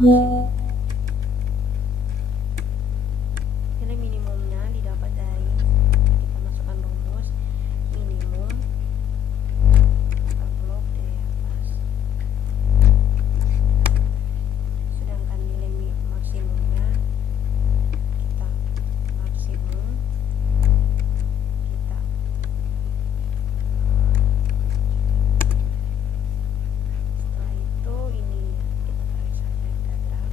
maksimum. Nilai minimumnya didapat dari, kita masukkan rumus minimum kita blok dari atas, sedangkan nilai maksimumnya kita maksimum kita setelah itu ini kita tarik saja, kita drag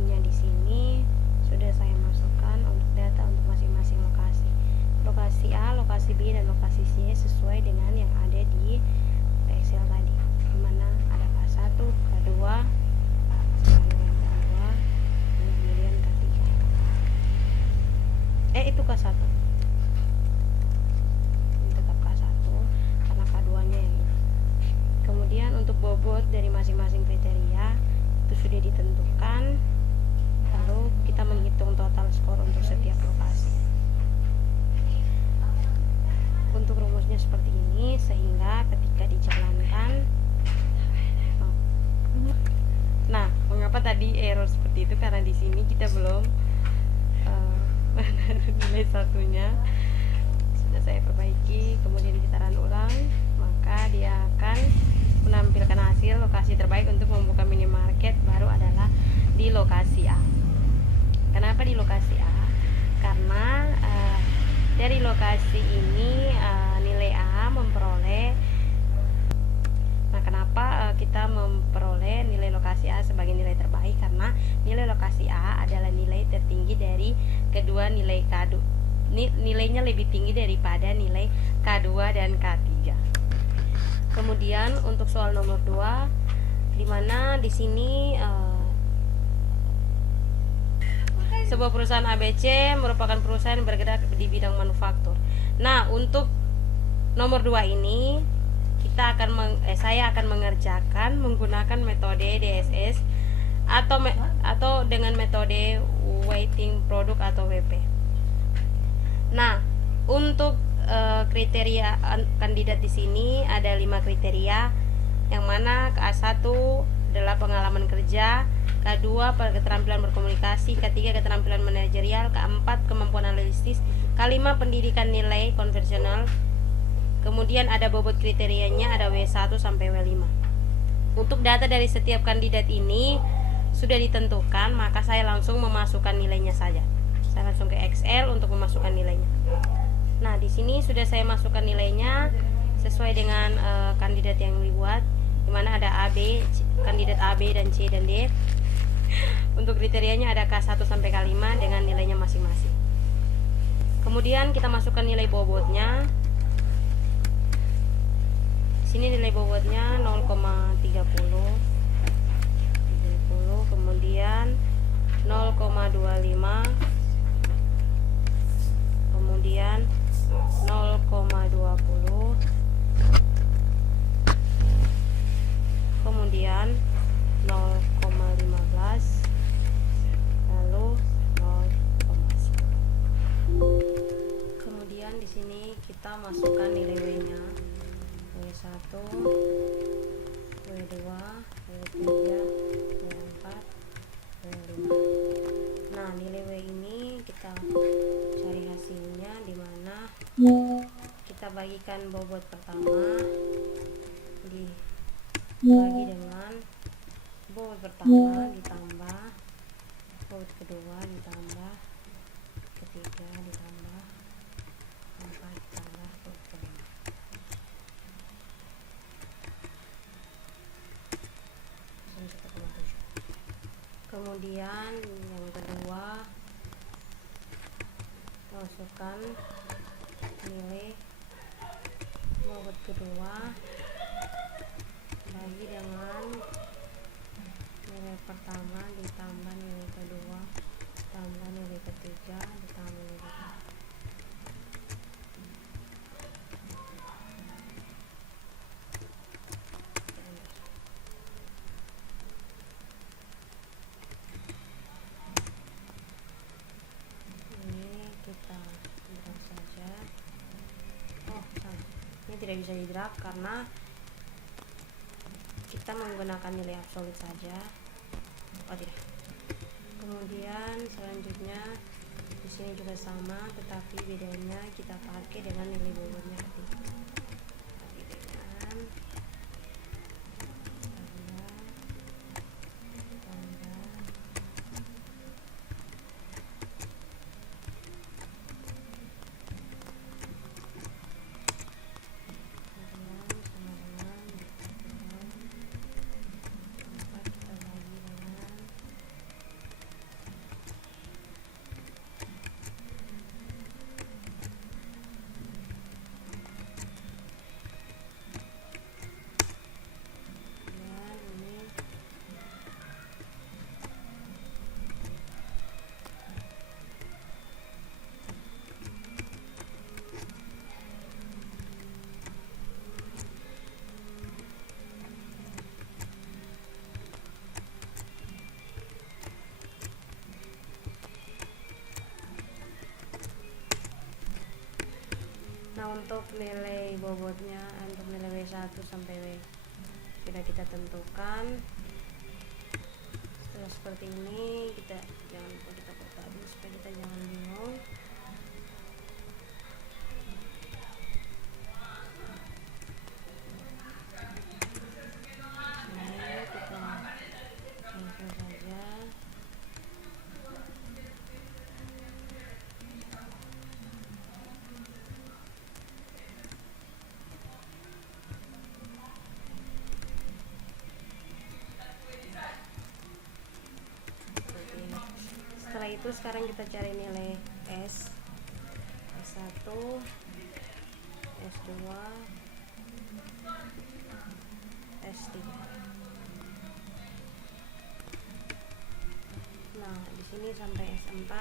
backgroundnya di sini sudah saya masukkan untuk data untuk masing-masing lokasi. Lokasi A, lokasi B, dan lokasi C sesuai dengan yang ada di Excel tadi, dimana ada K1, K2, kemudian K3. Itu K1. Ini tetap K1 karena K2 nya yang ini. Kemudian untuk bobot dari masing-masing kriteria itu sudah ditentukan. Lalu kita menghitung total skor untuk setiap lokasi. Untuk rumusnya seperti ini, sehingga ketika dijalankan, nah, mengapa tadi error seperti itu? Karena di sini kita belum nilai satunya sudah saya perbaiki, kemudian kita run ulang, maka dia akan menampilkan hasil lokasi terbaik untuk membuka minimarket baru adalah di lokasi A. Kenapa di lokasi A? Karena dari lokasi ini nilai A memperoleh. Nah, kenapa kita memperoleh nilai lokasi A sebagai nilai terbaik? Karena nilai lokasi A adalah nilai tertinggi dari kedua nilai K2. Nilainya lebih tinggi daripada nilai K2 dan K3. Kemudian untuk soal nomor 2, dimana di sini sebuah perusahaan ABC merupakan perusahaan yang bergerak di bidang manufaktur. Nah, untuk nomor 2 ini saya akan mengerjakan menggunakan metode DSS atau dengan metode weighting produk atau WP. Nah, untuk kriteria kandidat di sini ada 5 kriteria, yang mana A1 adalah pengalaman kerja, K2 keterampilan berkomunikasi, K3 keterampilan manajerial, K4 kemampuan analisis, K5 pendidikan nilai konvensional. Kemudian ada bobot kriterianya, ada W1 sampai W5. Untuk data dari setiap kandidat ini sudah ditentukan, maka saya langsung memasukkan nilainya saja. Saya langsung ke Excel untuk memasukkan nilainya. Nah, di sini sudah saya masukkan nilainya sesuai dengan kandidat yang dibuat, di mana ada AB, kandidat AB dan C dan D. Untuk kriterianya ada K1 sampai K5 dengan nilainya masing-masing. Kemudian kita masukkan nilai bobotnya. Sini nilai bobotnya 0,30, kemudian 0,25, kemudian 0,20, kemudian 0,15, lalu 0,10. Kemudian di sini kita masukkan nilai W-nya. W1, W2, W3, W4, W5. Nah, nilai W ini kita cari hasilnya, di mana kita bagikan bobot pertama dibagi dengan bobot pertama ditambah bobot kedua ditambah ketiga ditambah keempat ditambah bobot kelima. Kemudian yang kedua, masukkan nilai bobot kedua bagi dengan nilai pertama ditambah nilai kedua ditambah nilai ketiga ditambah nilai keempat. Tidak bisa di drag karena kita menggunakan nilai absolut saja. Tidak. Kemudian selanjutnya di sini juga sama, tetapi bedanya kita pakai dengan nilai bobotnya. untuk nilai bobotnya, untuk nilai W1 sampai W sudah kita tentukan. Setelah seperti ini, kita jangan lupa kita kotak dulu supaya kita jangan bingung. Setelah itu sekarang kita cari nilai S, S1, S2, S3. Nah, di sini sampai S4.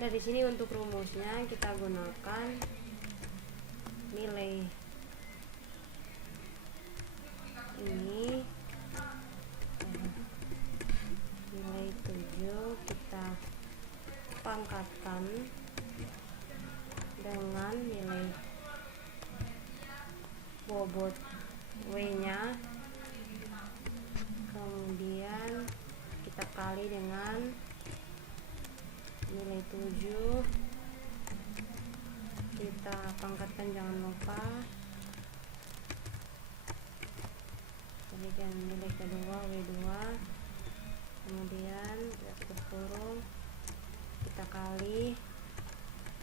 Dan di sini untuk rumusnya kita gunakan nilai ini, nilai 7 kita pangkatkan dengan nilai bobot W nya, kemudian kita kali dengan nilai 7, kita pangkatkan, jangan lupa. Kemudian nilai kedua W2, kemudian kita tutup kurung, kita kali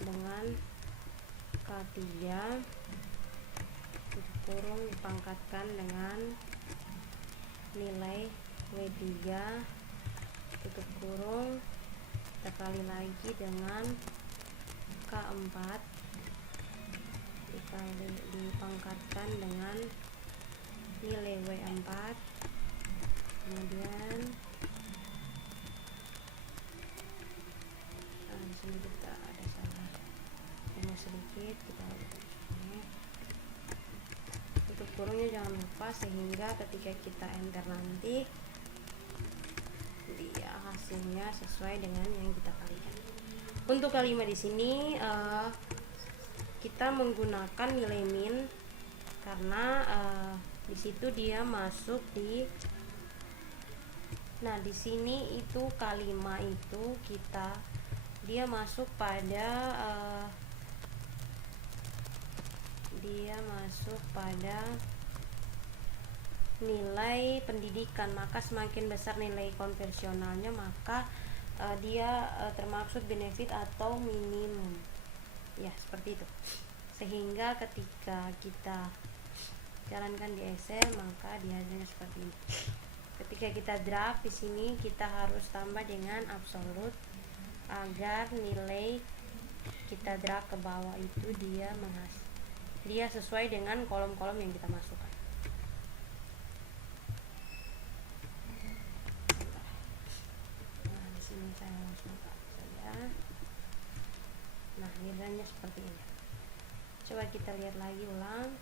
dengan K3, tutup kurung, dipangkatkan dengan nilai W3, tutup kurung, kita kali lagi dengan K4, dipangkatkan dengan nilai W4, kemudian di sini kita ada salah rumus sedikit, kita tutup kurungnya jangan lupa, sehingga ketika kita enter nanti dia hasilnya sesuai dengan yang kita kalikan. Untuk kalimat di sini kita menggunakan nilai min karena di situ dia masuk di, nah di sini itu kalimat itu dia masuk pada nilai pendidikan, maka semakin besar nilai konversionalnya maka dia termaksud benefit atau minimum, ya seperti itu. Sehingga ketika kita jalankan di Excel maka dia hasilnya seperti ini. Ketika kita draft di sini kita harus tambah dengan absolut agar nilai kita draft ke bawah itu dia sesuai dengan kolom-kolom yang kita masukkan. Nah, di sini saya langsung saja. Nah, nilainya seperti ini. Coba kita lihat lagi ulang.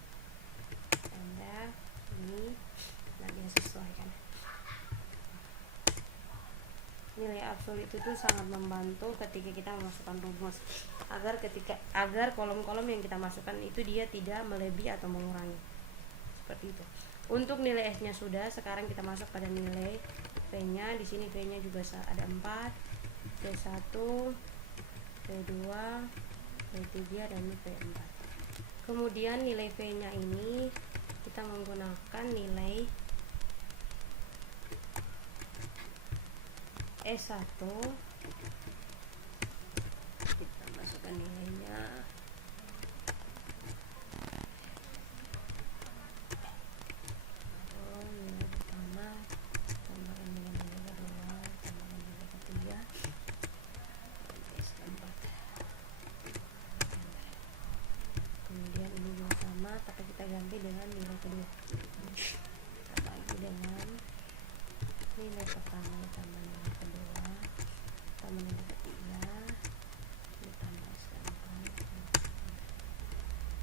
Anda ini, nah dia sesuai kan. Nilai absolut itu sangat membantu ketika kita memasukkan rumus agar kolom-kolom yang kita masukkan itu dia tidak melebihi atau mengurangi, seperti itu. Untuk nilai S nya sudah, sekarang kita masuk pada nilai V nya. Di sini V nya juga ada 4, V1, V2, V3 dan V4. Kemudian nilai V nya ini kita menggunakan nilai S1, kita masukkan nilainya. Nilai pertama tambahkan dengan nilai kedua, tambahkan nilai ketiga, S4. Kemudian ini juga sama, tapi kita ganti dengan nilai kedua. Kita bagi dengan nilai pertama ditambah nilai kedua tambah nilai ketiga ditambah S4.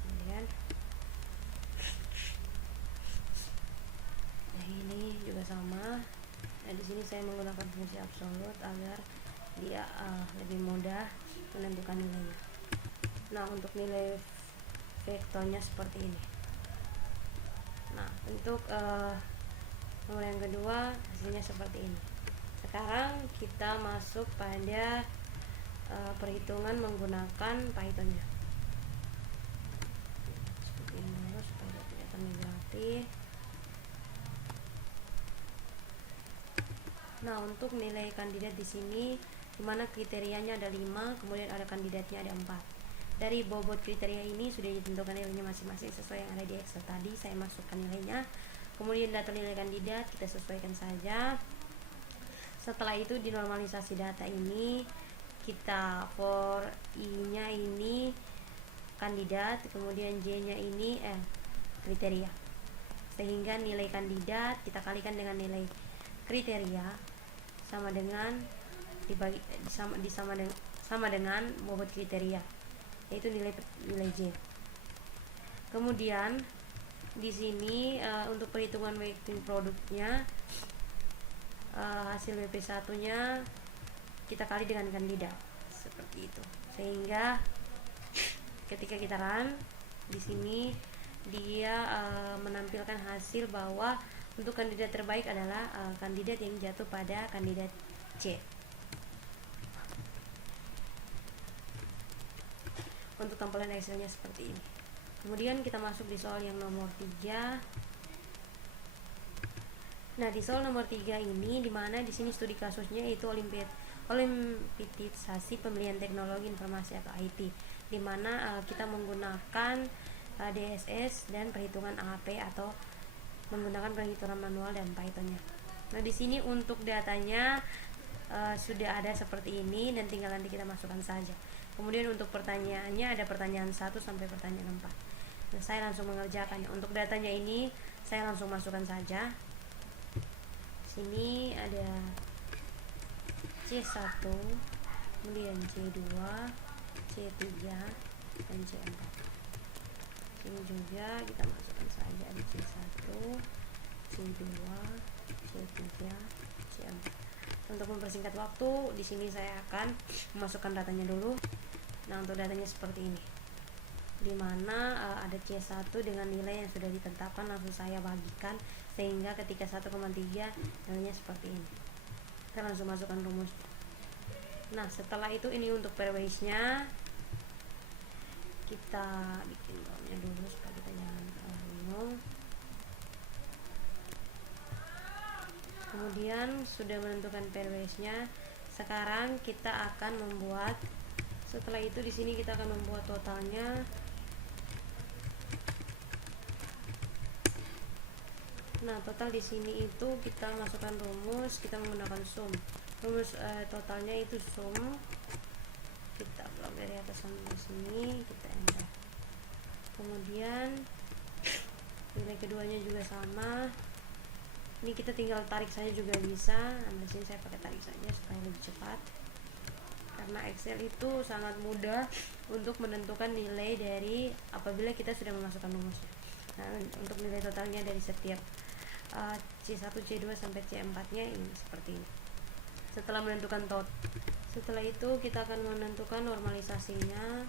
Kemudian nah ini juga sama. Nah di sini saya menggunakan fungsi absolut agar dia lebih mudah menentukan nilainya. Nah, untuk nilai vektornya seperti ini. Nah, untuk nomor yang kedua hasilnya seperti ini. Sekarang kita masuk pada perhitungan menggunakan Pythonnya. Seperti ini dulu supaya tidak kelihatan negatif. Nah, untuk nilai kandidat di sini dimana kriterianya ada 5, kemudian ada kandidatnya ada 4. Dari bobot kriteria ini sudah ditentukan nilainya masing-masing sesuai yang ada di Excel tadi. Saya masukkan nilainya. Kemudian data nilai kandidat kita sesuaikan saja. Setelah itu di normalisasi data ini kita for I-nya ini kandidat, kemudian J-nya ini kriteria. Sehingga nilai kandidat kita kalikan dengan nilai kriteria sama dengan dibagi sama dengan bobot kriteria, yaitu nilai J. Kemudian di sini untuk perhitungan weighting produknya, hasil WP1-nya kita kali dengan kandidat seperti itu. Sehingga ketika kita run di sini dia menampilkan hasil bahwa untuk kandidat terbaik adalah kandidat yang jatuh pada kandidat C. Untuk tampilan Excelnya seperti ini. Kemudian kita masuk di soal yang nomor 3. Nah, di soal nomor 3 ini dimana di sini studi kasusnya yaitu olimpidisasi pemilihan teknologi informasi atau IT, dimana kita menggunakan DSS dan perhitungan AHP atau menggunakan perhitungan manual dan Pythonnya. Nah, di sini untuk datanya sudah ada seperti ini dan tinggal nanti kita masukkan saja. Kemudian untuk pertanyaannya ada pertanyaan 1 sampai pertanyaan 4. Nah, saya langsung mengerjakannya. Untuk datanya ini saya langsung masukkan saja. Sini ada C1, kemudian C2, C3, dan C4. Ini juga kita masukkan saja ada C1, C2, C3, C4. Untuk mempersingkat waktu, di sini saya akan memasukkan datanya dulu. Nah, untuk datanya seperti ini, dimana ada C1 dengan nilai yang sudah ditetapkan, langsung saya bagikan sehingga ketika 1,3 nilainya seperti ini. Kita langsung masukkan rumus. Nah, setelah itu ini untuk pairwise-nya kita bikin kolomnya dulu supaya kita jangan bingung. Kemudian sudah menentukan pairwise-nya, sekarang kita akan membuat, setelah itu di sini kita akan membuat totalnya. Nah, total di sini itu kita masukkan rumus, kita menggunakan sum. Rumus totalnya itu sum. Kita blok dari atas sampai sini, kita enter. Kemudian nilai keduanya juga sama. Ini kita tinggal tarik saja juga bisa. Nah, di sini saya pakai tarik saja supaya lebih cepat. Karena Excel itu sangat mudah untuk menentukan nilai dari apabila kita sudah memasukkan rumusnya. Nah, untuk nilai totalnya dari setiap C1, C2 sampai C4-nya ini seperti ini. Setelah menentukan setelah itu kita akan menentukan normalisasinya.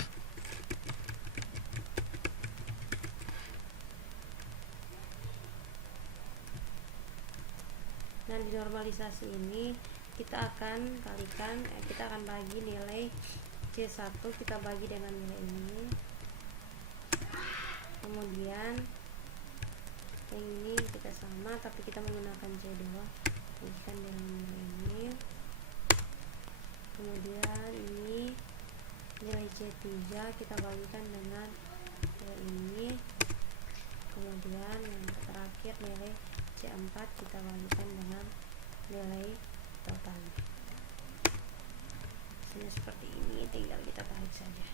Nah, di normalisasi ini kita akan kalikan, kita akan bagi nilai C1 kita bagi dengan nilai ini. Kemudian yang ini kita sama tapi kita menggunakan C2 bagikan dengan nilai ini. Kemudian ini nilai C3 kita bagikan dengan nilai ini. Kemudian yang terakhir nilai C4 kita bagikan dengan nilai totalnya. Hasilnya seperti ini, tinggal kita tarik saja.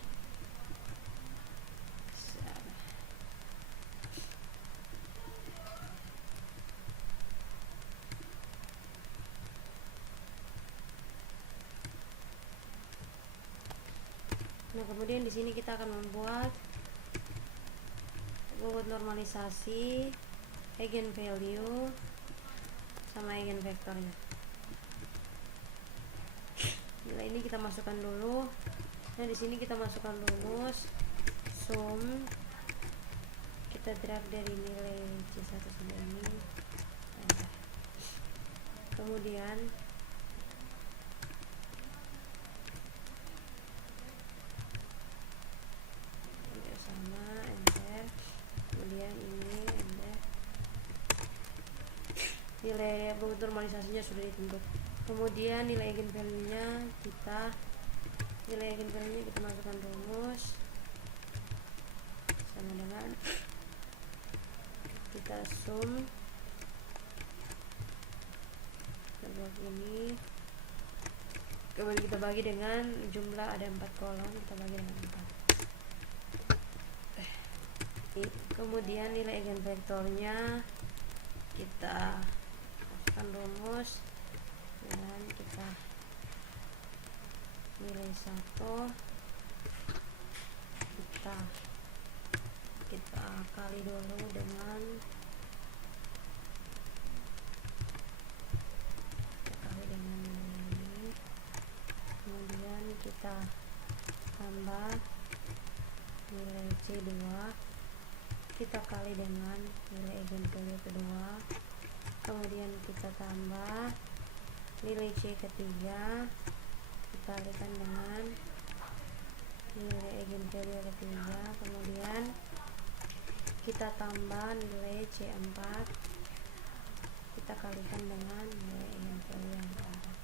Nah, kemudian di sini kita akan membuat bobot normalisasi, eigenvalue sama eigenvektornya. Nilai ini kita masukkan dulu. Nah, di sini kita masukkan rumus sum, kita drag dari nilai C1 sampai ini. Enter. Kemudian sama, enter. Kemudian ini enter. Nilai normalisasinya sudah ditentukan. Kemudian nilai eigenvalue-nya kita masukkan rumus sama dengan kita sum blok ini, kemudian kita bagi dengan jumlah ada 4 kolom, kita bagi dengan 4. Kemudian nilai eigenvektornya kita masukkan rumus dan kita nilai 1 kita kali dulu dengan ini, kemudian kita tambah nilai C2, kita kali dengan nilai eigenvalue kedua, kemudian kita tambah nilai C ketiga dikalikan dengan nilai eigenvalue ketiga, kemudian kita tambah nilai C4 kita kalikan dengan nilai eigenvalue yang keempat.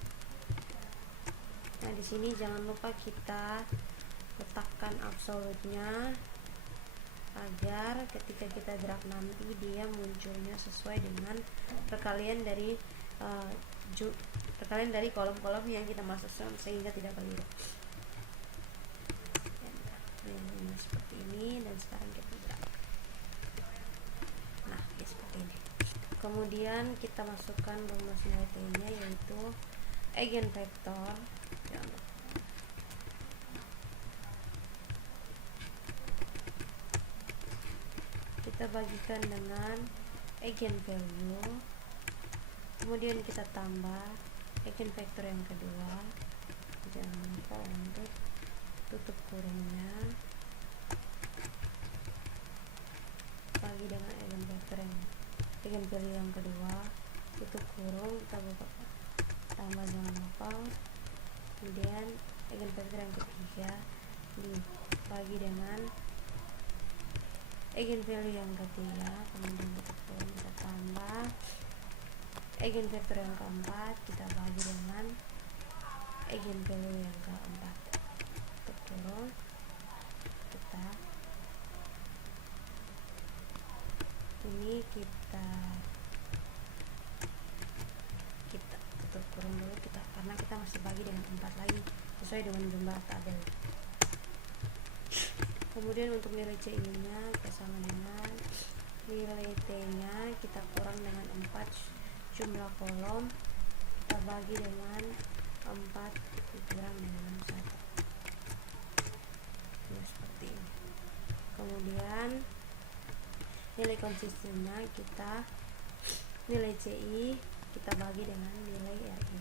Nah, di sini jangan lupa kita letakkan absolutnya agar ketika kita drag nanti dia munculnya sesuai dengan perkalian dari kolom-kolom yang kita masukkan sehingga tidak keliru. Nah, seperti ini, dan sekarang kita drag. Nah, seperti ini. Kemudian kita masukkan rumus nilai T-nya yaitu eigenvektor. Kita bagikan dengan eigenvalue, kemudian kita tambah eigenvektor yang kedua, jangan lupa untuk tutup kurungnya, bagi dengan eigenvalue yang kedua, tutup kurung, kita buka tambah, jangan lupa, kemudian eigenvektor yang ketiga dibagi dengan eigenvalue yang ketiga, kemudian tutup kurung, kita tambah eigenvektor yang keempat, kita bagi dengan eigenvalue yang keempat, tutup kurung, kita tutup kurung dulu, karena kita masih bagi dengan 4 lagi sesuai dengan jumlah tabel. Kemudian untuk nilai CI nya kita sama dengan nilai T nya kita kurang dengan 4 jumlah kolom, kita bagi dengan 4 dikurang dengan 1. Nah, seperti ini. Kemudian nilai konsistennya kita nilai CI kita bagi dengan nilai RI.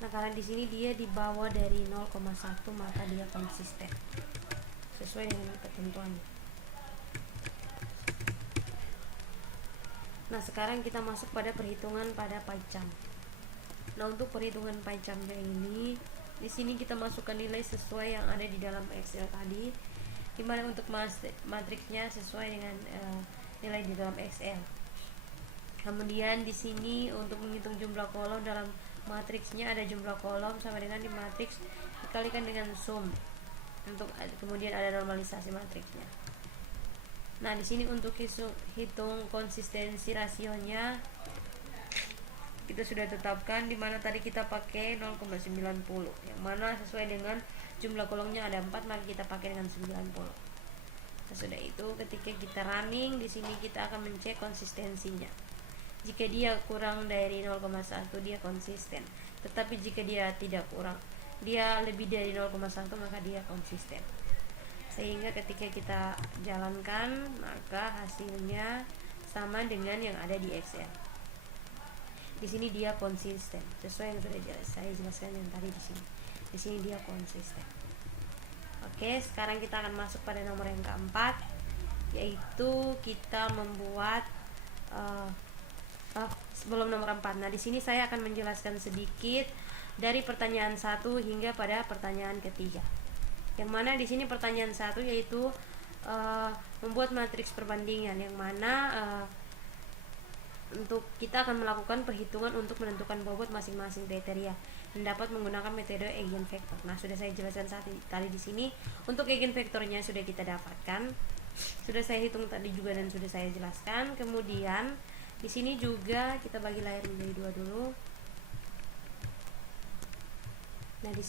Nah, karena di sini dia di bawah dari 0,1 maka dia konsisten sesuai dengan ketentuannya. Nah, sekarang kita masuk pada perhitungan pada PyCharm. Nah, untuk perhitungan PyCharmnya ini, di sini kita masukkan nilai sesuai yang ada di dalam Excel tadi, dimana untuk matriksnya sesuai dengan nilai di dalam Excel. Kemudian di sini untuk menghitung jumlah kolom dalam matriksnya ada jumlah kolom sama dengan di matriks dikalikan dengan sum. Kemudian ada normalisasi matriksnya. Nah, di sini untuk hitung konsistensi rasionya kita sudah tetapkan, di mana tadi kita pakai 0,90, yang mana sesuai dengan jumlah kolomnya ada 4, maka kita pakai dengan 90. Sesudah itu ketika kita running di sini kita akan mencek konsistensinya. Jika dia kurang dari 0,1 dia konsisten, tetapi jika dia tidak kurang, dia lebih dari 0,1 maka dia konsisten. Sehingga ketika kita jalankan maka hasilnya sama dengan yang ada di Excel. di sini dia konsisten sesuai yang sudah saya jelaskan yang tadi di sini. Di sini dia konsisten. Oke, sekarang kita akan masuk pada nomor yang keempat, yaitu kita membuat sebelum nomor 4. Nah, di sini saya akan menjelaskan sedikit dari pertanyaan 1 hingga pada pertanyaan ketiga. Yang mana di sini pertanyaan 1 yaitu membuat matriks perbandingan, yang mana untuk kita akan melakukan perhitungan untuk menentukan bobot masing-masing kriteria dan dapat menggunakan metode eigenvektor. Nah, sudah saya jelaskan tadi di sini. Untuk eigenvektornya sudah kita dapatkan, sudah saya hitung tadi juga dan sudah saya jelaskan. Kemudian di sini juga kita bagi layar menjadi 2 dulu. Nah, di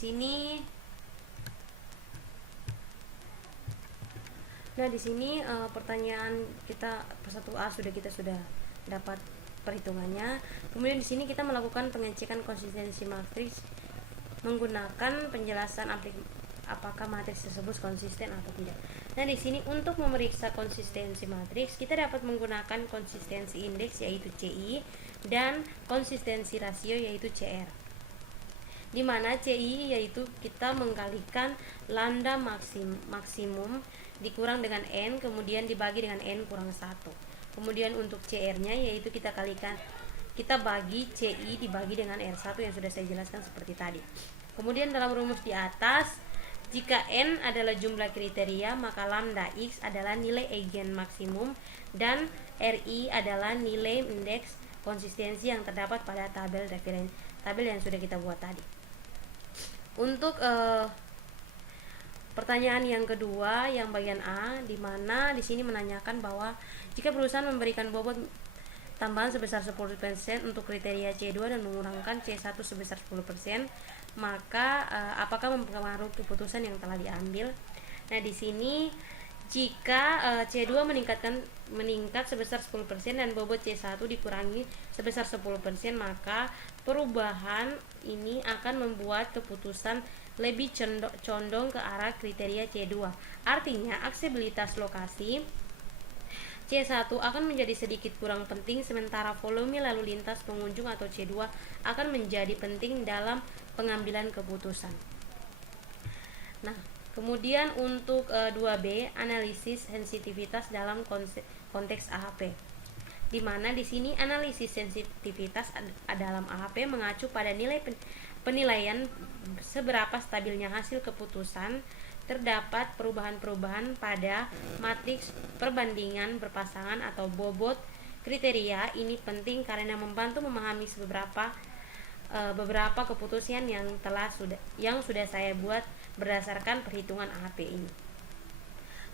sini pertanyaan kita 1A sudah dapat perhitungannya. Kemudian di sini kita melakukan pengecekan konsistensi matriks menggunakan penjelasan apakah matriks tersebut konsisten atau tidak. Nah, di sini untuk memeriksa konsistensi matriks kita dapat menggunakan konsistensi indeks yaitu CI dan konsistensi rasio yaitu CR. Di mana CI yaitu kita mengkalikan lambda maksimum dikurang dengan N kemudian dibagi dengan N kurang 1. Kemudian untuk CR-nya yaitu kita bagi CI dibagi dengan R1 yang sudah saya jelaskan seperti tadi. Kemudian dalam rumus di atas, jika N adalah jumlah kriteria, maka lambda X adalah nilai eigen maksimum dan RI adalah nilai indeks konsistensi yang terdapat pada tabel yang sudah kita buat tadi. Untuk pertanyaan yang kedua, yang bagian A, di mana di sini menanyakan bahwa jika perusahaan memberikan bobot tambahan sebesar 10% untuk kriteria C2 dan mengurangkan C1 sebesar 10%, maka apakah mempengaruhi keputusan yang telah diambil? Nah, di sini jika C2 meningkat sebesar 10% dan bobot C1 dikurangi sebesar 10%, maka perubahan ini akan membuat keputusan lebih condong ke arah kriteria C2. Artinya, aksesibilitas lokasi C1 akan menjadi sedikit kurang penting, sementara volume lalu lintas pengunjung atau C2 akan menjadi penting dalam pengambilan keputusan. Nah, kemudian untuk 2B, analisis sensitivitas dalam konteks AHP. Di mana di sini analisis sensitivitas dalam AHP mengacu pada nilai penilaian seberapa stabilnya hasil keputusan. Terdapat perubahan-perubahan pada matriks perbandingan berpasangan atau bobot kriteria. Ini penting karena membantu memahami beberapa keputusan yang sudah saya buat berdasarkan perhitungan AHP ini.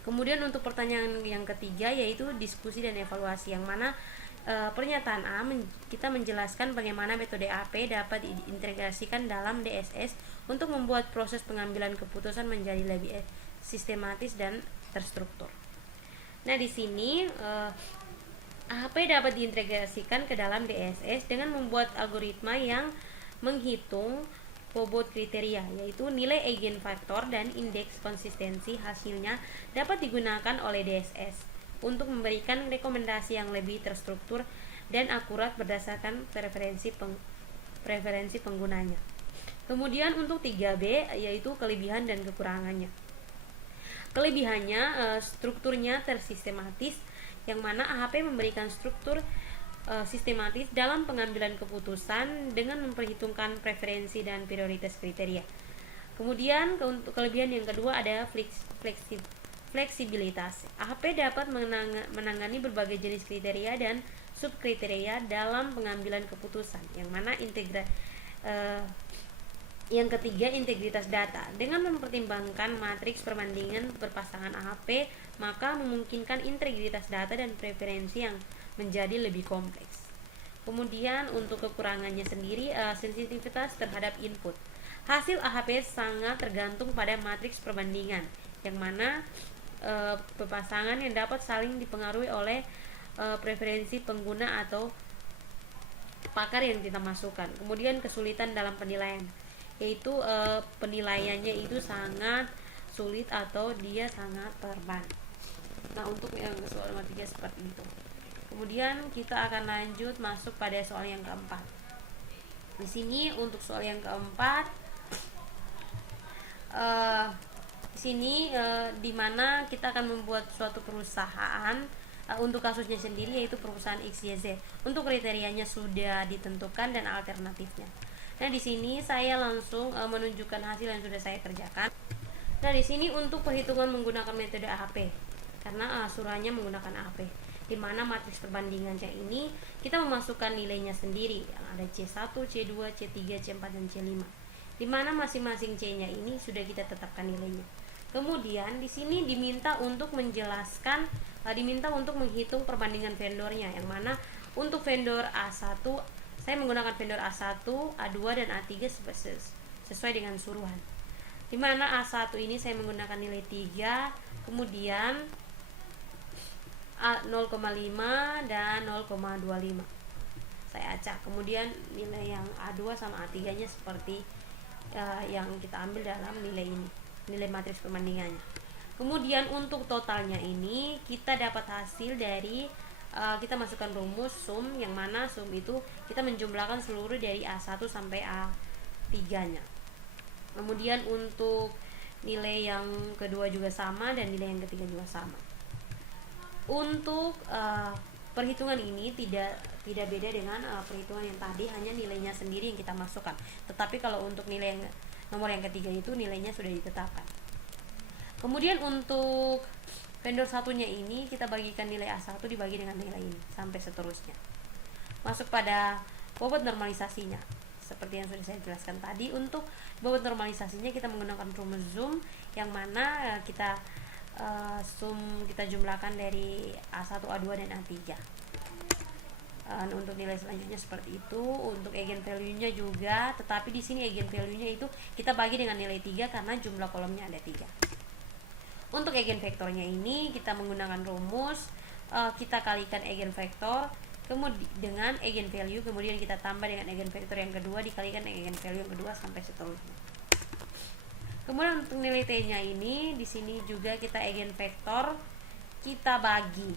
Kemudian untuk pertanyaan yang ketiga yaitu diskusi dan evaluasi, yang mana pernyataan A kita menjelaskan bagaimana metode AHP dapat diintegrasikan dalam DSS untuk membuat proses pengambilan keputusan menjadi lebih sistematis dan terstruktur. Nah, di sini AHP dapat diintegrasikan ke dalam DSS dengan membuat algoritma yang menghitung bobot kriteria, yaitu nilai eigenfaktor dan indeks konsistensi. Hasilnya dapat digunakan oleh DSS untuk memberikan rekomendasi yang lebih terstruktur dan akurat berdasarkan preferensi penggunanya. Kemudian untuk 3B yaitu kelebihan dan kekurangannya. Kelebihannya strukturnya tersistematis, yang mana AHP memberikan struktur sistematis dalam pengambilan keputusan dengan memperhitungkan preferensi dan prioritas kriteria. Kemudian untuk kelebihan yang kedua ada fleksibilitas. AHP dapat menangani berbagai jenis kriteria dan subkriteria dalam pengambilan keputusan. Yang mana yang ketiga, integritas data. Dengan mempertimbangkan matriks perbandingan berpasangan AHP, maka memungkinkan integritas data dan preferensi yang menjadi lebih kompleks. Kemudian untuk kekurangannya sendiri, sensitivitas terhadap input. Hasil AHP sangat tergantung pada matriks perbandingan, yang mana berpasangan yang dapat saling dipengaruhi oleh preferensi pengguna atau pakar yang kita masukkan. Kemudian kesulitan dalam penilaian, yaitu penilaiannya itu sangat sulit atau dia sangat terban. Nah, untuk yang soal nomor 3 seperti itu. Kemudian kita akan lanjut masuk pada soal yang keempat. Di sini untuk soal yang keempat, di sini di mana kita akan membuat suatu perusahaan untuk kasusnya sendiri, yaitu perusahaan XYZ. Untuk kriterianya sudah ditentukan dan alternatifnya. Nah, di sini saya langsung menunjukkan hasil yang sudah saya kerjakan. Nah, di sini untuk perhitungan menggunakan metode AHP, karena suruhannya menggunakan AHP, di mana matriks perbandingannya ini kita memasukkan nilainya sendiri, yang ada C1, C2, C3, C4, dan C5, di mana masing-masing C-nya ini sudah kita tetapkan nilainya. Kemudian di sini diminta untuk menjelaskan, diminta untuk menghitung perbandingan vendornya, yang mana untuk vendor A1 saya menggunakan vendor A1, A2, dan A3 sesuai dengan suruhan. Di mana A1 ini saya menggunakan nilai 3, kemudian 0,5 dan 0,25 saya acak. Kemudian nilai yang A2 sama A3 nya seperti yang kita ambil dalam nilai ini, nilai matriks perbandingannya. Kemudian untuk totalnya ini kita dapat hasil dari kita masukkan rumus sum, yang mana sum itu kita menjumlahkan seluruh dari A1 sampai A3 nya. Kemudian untuk nilai yang kedua juga sama dan nilai yang ketiga juga sama. Untuk perhitungan ini tidak beda dengan perhitungan yang tadi, hanya nilainya sendiri yang kita masukkan. Tetapi kalau untuk nilai yang nomor yang ketiga itu nilainya sudah ditetapkan. Kemudian untuk vendor satunya ini kita bagikan nilai A1 dibagi dengan nilai ini sampai seterusnya. Masuk pada bobot normalisasinya. Seperti yang sudah saya jelaskan tadi, untuk bobot normalisasinya kita menggunakan rumus sum, yang mana kita sum kita jumlahkan dari A1, A2, dan A3. Untuk nilai selanjutnya seperti itu. Untuk eigenvalue-nya juga, tetapi di sini eigenvalue-nya itu kita bagi dengan nilai 3 karena jumlah kolomnya ada 3. Untuk eigenvektornya ini kita menggunakan rumus kita kalikan eigenvektor kemudian dengan eigenvalue, kemudian kita tambah dengan eigenvektor yang kedua dikalikan dengan eigenvalue yang kedua sampai seterusnya. Kemudian untuk nilai T-nya ini di sini juga kita eigenvektor kita bagi.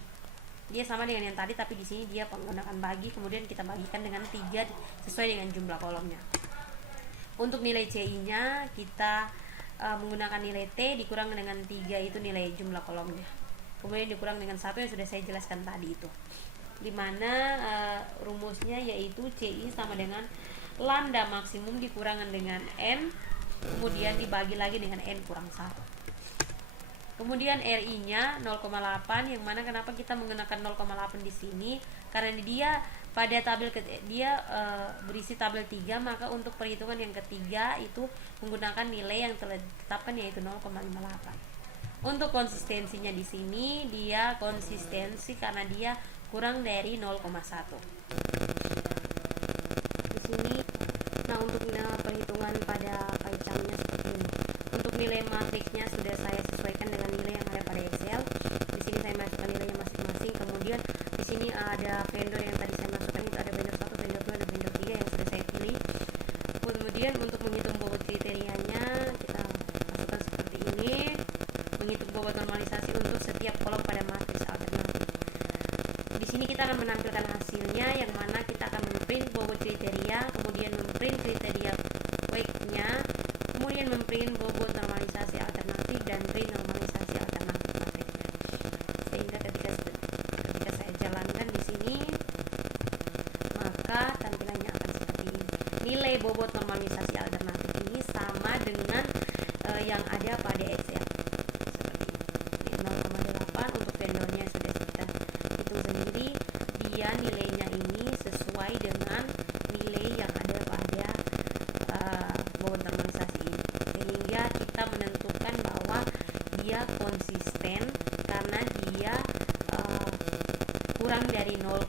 Dia sama dengan yang tadi, tapi di sini dia menggunakan bagi, kemudian kita bagikan dengan 3 sesuai dengan jumlah kolomnya. Untuk nilai CI-nya kita menggunakan nilai T dikurang dengan 3, itu nilai jumlah kolomnya. Kemudian dikurang dengan 1 yang sudah saya jelaskan tadi itu. Dimana rumusnya yaitu CI sama dengan lambda maksimum dikurangan dengan N, kemudian dibagi lagi dengan N kurang 1. Kemudian RI-nya 0,8, yang mana kenapa kita menggunakan 0,8 di sini? Karena dia pada tabel dia berisi tabel 3, maka untuk perhitungan yang ketiga itu menggunakan nilai yang telah ditetapkan yaitu 0,58. Untuk konsistensinya di sini dia konsistensi karena dia kurang dari 0,1. Di sini untuk perhitungan pada kaitannya seperti ini. Untuk nilai matriksnya sudah saya sesuaikan dengan nilai yang ada pada Excel. Di sini saya masukkan nilainya masing-masing. Kemudian di sini ada vendor yang tadi saya masukkan, itu ada vendor 1, vendor 2, dan vendor 3 yang sudah saya pilih. Kemudian untuk menghitung bobot kriterianya kita masukkan seperti ini. Menghitung bobot normalisasi untuk setiap kolom pada matriks alternatif. Di sini kita akan menampilkan hasilnya, yang mana kita akan memprint bobot kriteria, kemudian memprint kriteria weight-nya, kemudian memprint bobot normalisasi alternatif dan print normalisasi alternatif matriksnya. Sehingga ketika saya jalankan di sini, maka tampilannya akan seperti ini. Nilai bobot normalisasi alternatif ini sama dengan yang ada pada Excel. Seperti ini. 0,8 untuk vendornya sudah kita hitung sendiri. Dia nilainya ini sesuai dengan nilai yang ada pada bobot normalisasi ini, sehingga kita menentukan bahwa dia konsisten karena dia kurang dari 0,1.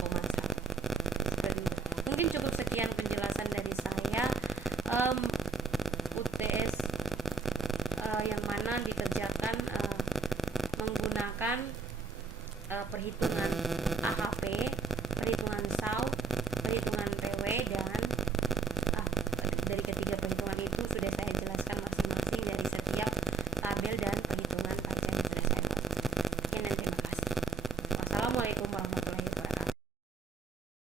Seperti itu. Mungkin cukup sekian penjelasan dari saya. UTS yang mana dikerjakan menggunakan perhitungan AHP, perhitungan SAU,